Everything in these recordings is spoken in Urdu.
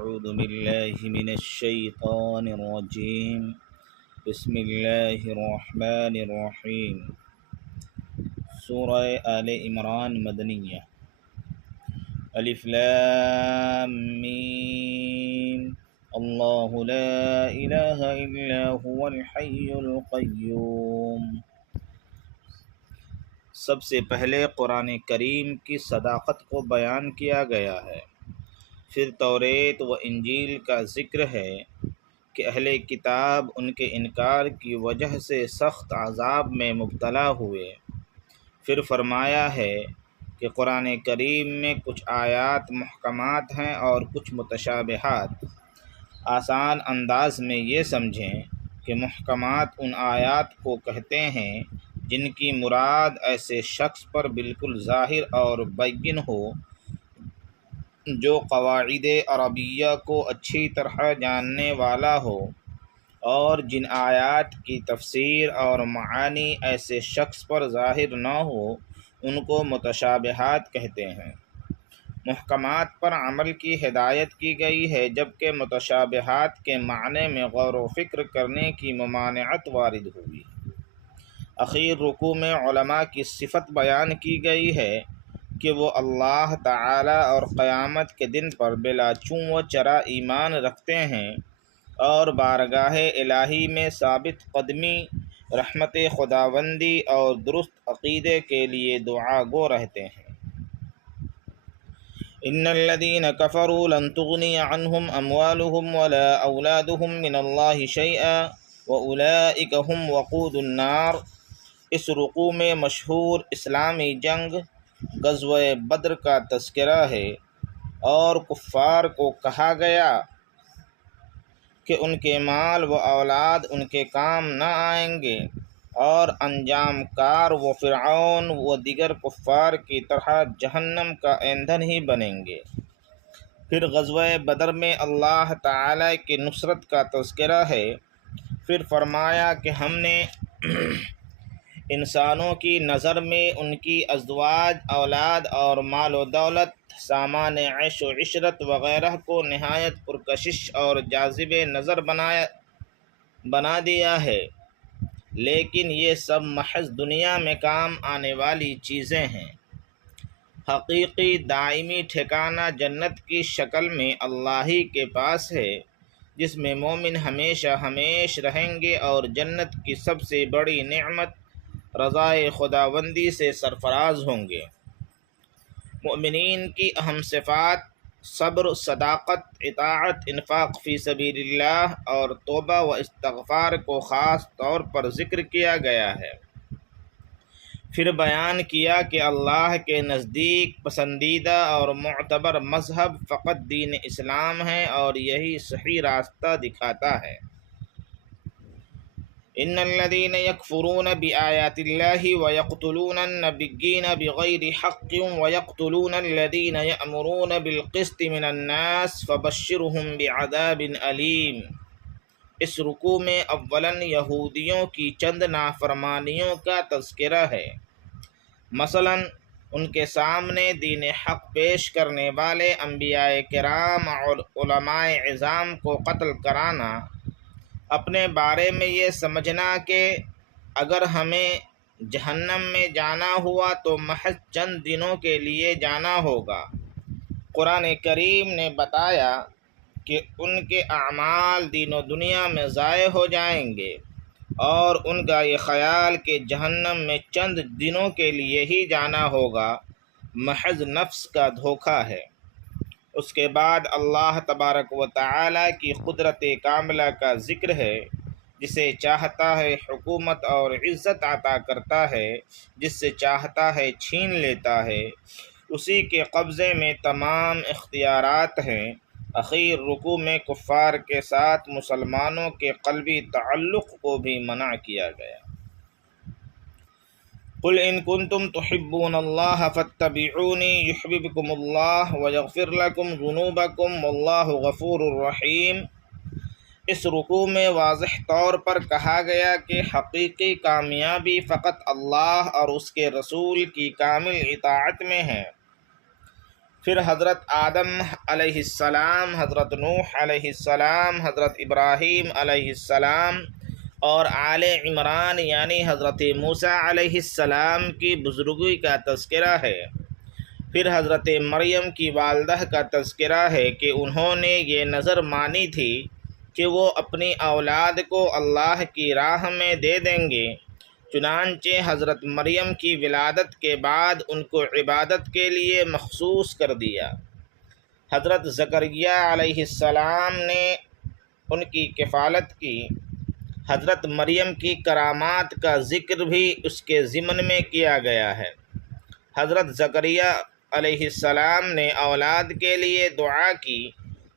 أعوذ بالله من الشيطان الرجيم بسم الله الرحمن الرحیم۔ سورہ آل عمران مدنیہ۔ الف لام میم، اللہ لا الہ الا هو الحی القیوم۔ سب سے پہلے قرآن کریم کی صداقت کو بیان کیا گیا ہے، پھر توریت و انجیل کا ذکر ہے کہ اہل کتاب ان کے انکار کی وجہ سے سخت عذاب میں مبتلا ہوئے، پھر فرمایا ہے کہ قرآن کریم میں کچھ آیات محکمات ہیں اور کچھ متشابہات۔ آسان انداز میں یہ سمجھیں کہ محکمات ان آیات کو کہتے ہیں جن کی مراد ایسے شخص پر بالکل ظاہر اور بین ہو جو قواعد عربیہ کو اچھی طرح جاننے والا ہو، اور جن آیات کی تفسیر اور معانی ایسے شخص پر ظاہر نہ ہو ان کو متشابہات کہتے ہیں۔ محکمات پر عمل کی ہدایت کی گئی ہے، جبکہ متشابہات کے معنی میں غور و فکر کرنے کی ممانعت وارد ہوئی۔ اخیر رکوع میں علماء کی صفت بیان کی گئی ہے کہ وہ اللہ تعالی اور قیامت کے دن پر بلا چوں و چرا ایمان رکھتے ہیں اور بارگاہ الہی میں ثابت قدمی، رحمت خداوندی اور درست عقیدے کے لیے دعا گو رہتے ہیں۔ ان الذين كفروا لن تغني عنهم اموالهم ولا اولادهم من الله شيئا واولئك هم وقود النار۔ اس رکوع میں مشہور اسلامی جنگ غزوہ بدر کا تذکرہ ہے اور کفار کو کہا گیا کہ ان کے مال و اولاد ان کے کام نہ آئیں گے اور انجام کار وہ فرعون و دیگر کفار کی طرح جہنم کا ایندھن ہی بنیں گے۔ پھر غزوہ بدر میں اللہ تعالی کی نصرت کا تذکرہ ہے، پھر فرمایا کہ ہم نے انسانوں کی نظر میں ان کی ازواج، اولاد اور مال و دولت، سامان عیش و عشرت وغیرہ کو نہایت پرکشش اور جاذب نظر بنا دیا ہے، لیکن یہ سب محض دنیا میں کام آنے والی چیزیں ہیں۔ حقیقی دائمی ٹھکانہ جنت کی شکل میں اللہ ہی کے پاس ہے، جس میں مومن ہمیشہ ہمیش رہیں گے اور جنت کی سب سے بڑی نعمت رضائے خداوندی سے سرفراز ہوں گے۔ مومنین کی اہم صفات صبر، صداقت، اطاعت، انفاق فی سبیل اللہ اور توبہ و استغفار کو خاص طور پر ذکر کیا گیا ہے۔ پھر بیان کیا کہ اللہ کے نزدیک پسندیدہ اور معتبر مذہب فقط دین اسلام ہے اور یہی صحیح راستہ دکھاتا ہے۔ ان الذين يكفرون بآيات الله ويقتلون النبيين بغير حق ويقتلون الذين يأمرون بالقسط من الناس فبشرهم بعذاب أليم۔ اس رکوع میں اولاً یہودیوں کی چند نافرمانیوں کا تذکرہ ہے، مثلاً ان کے سامنے دین حق پیش کرنے والے انبیاء کرام اور علماء عظام کو قتل کرانا، اپنے بارے میں یہ سمجھنا کہ اگر ہمیں جہنم میں جانا ہوا تو محض چند دنوں کے لیے جانا ہوگا۔ قرآن کریم نے بتایا کہ ان کے اعمال دین و دنیا میں ضائع ہو جائیں گے، اور ان کا یہ خیال کہ جہنم میں چند دنوں کے لیے ہی جانا ہوگا محض نفس کا دھوکہ ہے۔ اس کے بعد اللہ تبارک و تعالی کی قدرت کاملہ کا ذکر ہے، جسے چاہتا ہے حکومت اور عزت عطا کرتا ہے، جس سے چاہتا ہے چھین لیتا ہے، اسی کے قبضے میں تمام اختیارات ہیں۔ اخیر رکوع میں کفار کے ساتھ مسلمانوں کے قلبی تعلق کو بھی منع کیا گیا۔ قل ان کنتم تحبون اللہ فاتبعونی یحببکم اللہ ویغفر لکم ذنوبکم واللہ غفور الرحیم۔ اس رکوع میں واضح طور پر کہا گیا کہ حقیقی کامیابی فقط اللہ اور اس کے رسول کی کامل اطاعت میں ہے۔ پھر حضرت آدم علیہ السلام، حضرت نوح علیہ السلام، حضرت ابراہیم علیہ السلام اور آل عمران یعنی حضرت موسیٰ علیہ السلام کی بزرگی کا تذکرہ ہے۔ پھر حضرت مریم کی والدہ کا تذکرہ ہے کہ انہوں نے یہ نذر مانی تھی کہ وہ اپنی اولاد کو اللہ کی راہ میں دے دیں گے، چنانچہ حضرت مریم کی ولادت کے بعد ان کو عبادت کے لیے مخصوص کر دیا۔ حضرت زکریا علیہ السلام نے ان کی کفالت کی۔ حضرت مریم کی کرامات کا ذکر بھی اس کے ضمن میں کیا گیا ہے۔ حضرت زکریا علیہ السلام نے اولاد کے لیے دعا کی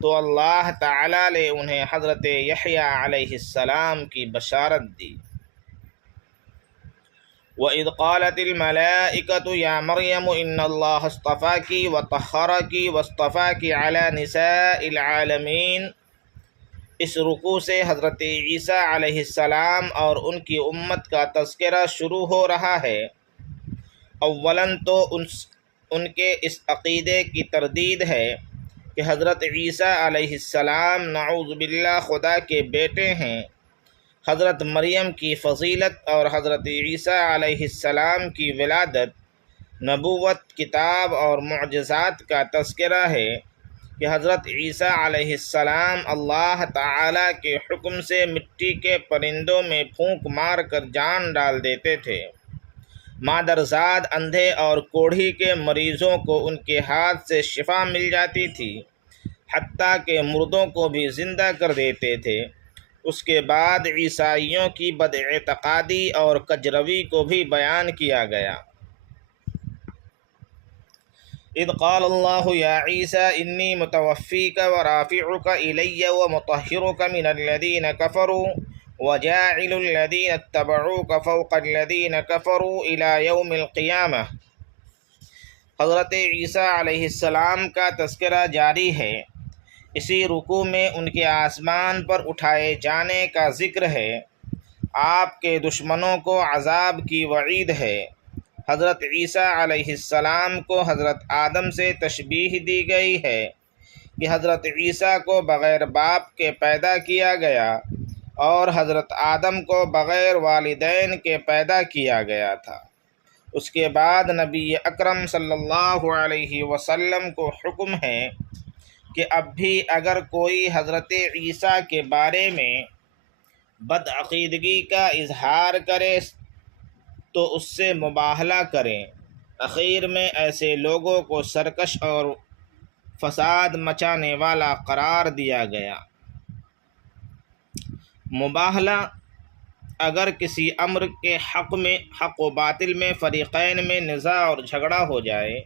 تو اللہ تعالیٰ نے انہیں حضرت یحییٰ علیہ السلام کی بشارت دی۔ وَإِذْ قَالَتِ الْمَلَائِكَةُ يَا مَرْيَمُ إِنَّ اللَّهَ اصْطَفَاكِ وَطَهَّرَكِ وَاصْطَفَاكِ عَلَى نِسَاءِ الْعَالَمِينَ۔ اس رکوع سے حضرت عیسیٰ علیہ السلام اور ان کی امت کا تذکرہ شروع ہو رہا ہے۔ اولاً تو ان کے اس عقیدے کی تردید ہے کہ حضرت عیسیٰ علیہ السلام نعوذ باللہ خدا کے بیٹے ہیں۔ حضرت مریم کی فضیلت اور حضرت عیسیٰ علیہ السلام کی ولادت، نبوت، کتاب اور معجزات کا تذکرہ ہے کہ حضرت عیسیٰ علیہ السلام اللہ تعالیٰ کے حکم سے مٹی کے پرندوں میں پھونک مار کر جان ڈال دیتے تھے۔ مادرزاد اندھے اور کوڑھی کے مریضوں کو ان کے ہاتھ سے شفا مل جاتی تھی، حتیٰ کہ مردوں کو بھی زندہ کر دیتے تھے۔ اس کے بعد عیسائیوں کی بداعتقادی اور کجروی کو بھی بیان کیا گیا۔ اذ قال اللہ یا عیسیٰ انی متوفیک ورافعک الی ومطہرک من الذین کفروا وجاعل الذین اتبعوک فوق الذین کفروا الی یوم القیامہ۔ حضرت عیسیٰ علیہ السلام کا تذکرہ جاری ہے۔ اسی رکوع میں ان کے آسمان پر اٹھائے جانے کا ذکر ہے۔ آپ کے دشمنوں کو عذاب کی وعید ہے۔ حضرت عیسیٰ علیہ السلام کو حضرت آدم سے تشبیہ دی گئی ہے کہ حضرت عیسیٰ کو بغیر باپ کے پیدا کیا گیا اور حضرت آدم کو بغیر والدین کے پیدا کیا گیا تھا۔ اس کے بعد نبی اکرم صلی اللہ علیہ وسلم کو حکم ہے کہ اب بھی اگر کوئی حضرت عیسیٰ کے بارے میں بدعقیدگی کا اظہار کرے تو اس سے مباہلہ کریں۔ اخیر میں ایسے لوگوں کو سرکش اور فساد مچانے والا قرار دیا گیا۔ مباہلہ اگر کسی امر کے حق و باطل میں فریقین میں نزاع اور جھگڑا ہو جائے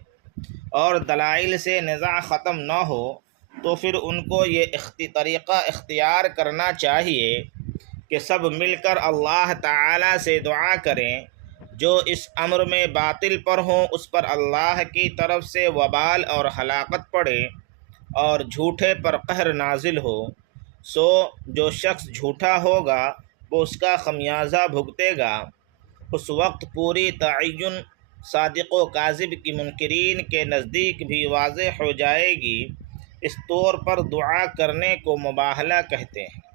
اور دلائل سے نزاع ختم نہ ہو تو پھر ان کو یہ طریقہ اختیار کرنا چاہیے کہ سب مل کر اللہ تعالیٰ سے دعا کریں، جو اس امر میں باطل پر ہوں اس پر اللہ کی طرف سے وبال اور ہلاکت پڑے اور جھوٹے پر قہر نازل ہو۔ سو جو شخص جھوٹا ہوگا وہ اس کا خمیازہ بھگتے گا۔ اس وقت پوری تعین صادق و کاذب کی منکرین کے نزدیک بھی واضح ہو جائے گی۔ اس طور پر دعا کرنے کو مباہلہ کہتے ہیں۔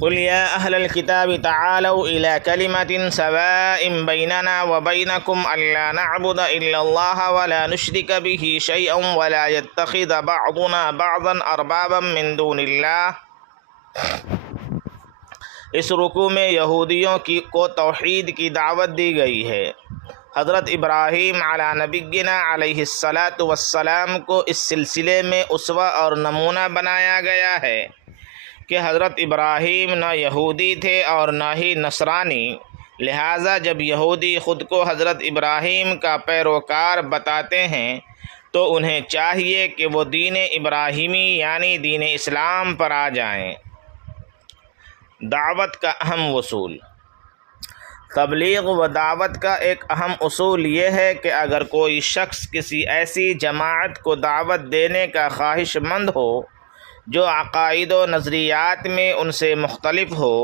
قل یا اہل الکتاب تعالوا الی کلمۃ سواء بیننا وبینکم الا نعبد الا اللہ ولا نشرک بہ شیئا ولا یتخذ بعضنا بعضا اربابا من دون اللہ۔ اس رکوع میں یہودیوں کو توحید کی دعوت دی گئی ہے۔ حضرت ابراہیم علی نبینا علیہ السلام کو اس سلسلے میں اسوہ اور نمونہ بنایا گیا ہے کہ حضرت ابراہیم نہ یہودی تھے اور نہ ہی نصرانی، لہٰذا جب یہودی خود کو حضرت ابراہیم کا پیروکار بتاتے ہیں تو انہیں چاہیے کہ وہ دین ابراہیمی یعنی دین اسلام پر آ جائیں۔ دعوت کا اہم اصول۔ تبلیغ و دعوت کا ایک اہم اصول یہ ہے کہ اگر کوئی شخص کسی ایسی جماعت کو دعوت دینے کا خواہش مند ہو جو عقائد و نظریات میں ان سے مختلف ہو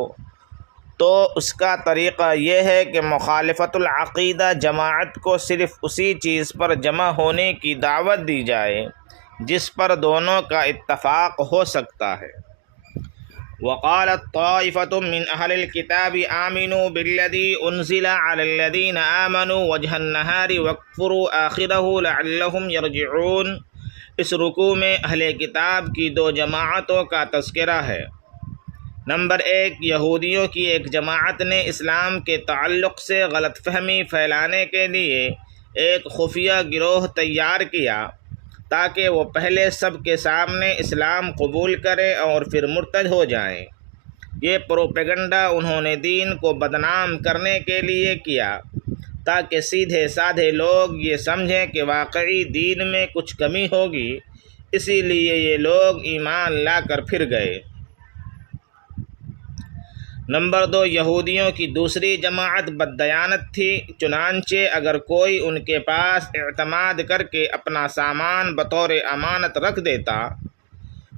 تو اس کا طریقہ یہ ہے کہ مخالفت العقیدہ جماعت کو صرف اسی چیز پر جمع ہونے کی دعوت دی جائے جس پر دونوں کا اتفاق ہو سکتا ہے۔ وقالت طائفة من أهل الكتاب آمنوا بالذي أنزل على الذين آمنوا وجه النهار واكفروا آخره لعلهم يرجعون۔ اس رکوع میں اہل کتاب کی دو جماعتوں کا تذکرہ ہے۔ نمبر 1، یہودیوں کی ایک جماعت نے اسلام کے تعلق سے غلط فہمی پھیلانے کے لیے ایک خفیہ گروہ تیار کیا تاکہ وہ پہلے سب کے سامنے اسلام قبول کریں اور پھر مرتد ہو جائیں۔ یہ پروپیگنڈا انہوں نے دین کو بدنام کرنے کے لیے کیا تاکہ سیدھے سادھے لوگ یہ سمجھیں کہ واقعی دین میں کچھ کمی ہوگی، اسی لیے یہ لوگ ایمان لا کر پھر گئے۔ نمبر 2، یہودیوں کی دوسری جماعت بددیانت تھی، چنانچہ اگر کوئی ان کے پاس اعتماد کر کے اپنا سامان بطور امانت رکھ دیتا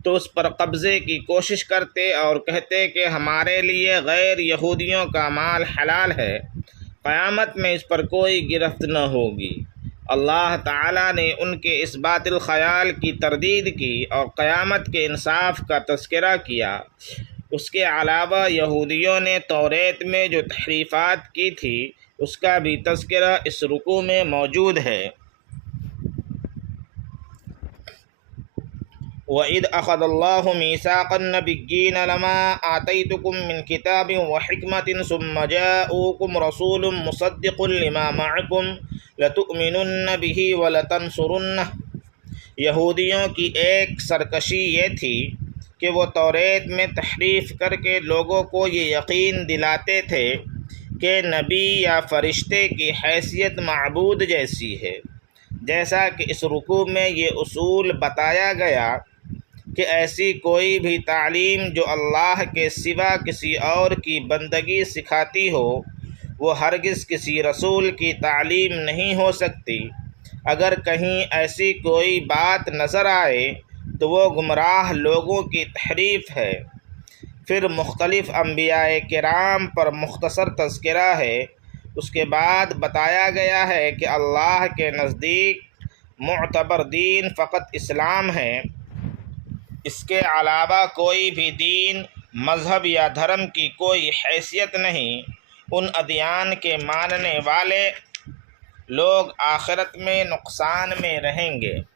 تو اس پر قبضے کی کوشش کرتے اور کہتے کہ ہمارے لیے غیر یہودیوں کا مال حلال ہے، قیامت میں اس پر کوئی گرفت نہ ہوگی۔ اللہ تعالیٰ نے ان کے اس باطل خیال کی تردید کی اور قیامت کے انصاف کا تذکرہ کیا۔ اس کے علاوہ یہودیوں نے توریت میں جو تحریفات کی تھی اس کا بھی تذکرہ اس رکوع میں موجود ہے۔ وَإِذْ أَخَذَ اللَّهُ مِيثَاقَ النَّبِيِّينَ لَمَا آتَيْتُكُم مِّن كِتَابٍ وَحِكْمَةٍ ثُمَّ جَاءُوكُمْ رَسُولٌ مُّصَدِّقٌ لِّمَا مَعَكُمْ لَتُؤْمِنُنَّ بِهِ وَلَتَنصُرُنَّهُ۔ یہودیوں کی ایک سرکشی یہ تھی کہ وہ توریت میں تحریف کر کے لوگوں کو یہ یقین دلاتے تھے کہ نبی یا فرشتے کی حیثیت معبود جیسی ہے، جیسا کہ اس رکوع میں یہ اصول بتایا گیا کہ ایسی کوئی بھی تعلیم جو اللہ کے سوا کسی اور کی بندگی سکھاتی ہو وہ ہرگز کسی رسول کی تعلیم نہیں ہو سکتی۔ اگر کہیں ایسی کوئی بات نظر آئے تو وہ گمراہ لوگوں کی تحریف ہے۔ پھر مختلف انبیاء کرام پر مختصر تذکرہ ہے۔ اس کے بعد بتایا گیا ہے کہ اللہ کے نزدیک معتبر دین فقط اسلام ہے، اس کے علاوہ کوئی بھی دین، مذہب یا دھرم کی کوئی حیثیت نہیں۔ ان ادیان کے ماننے والے لوگ آخرت میں نقصان میں رہیں گے۔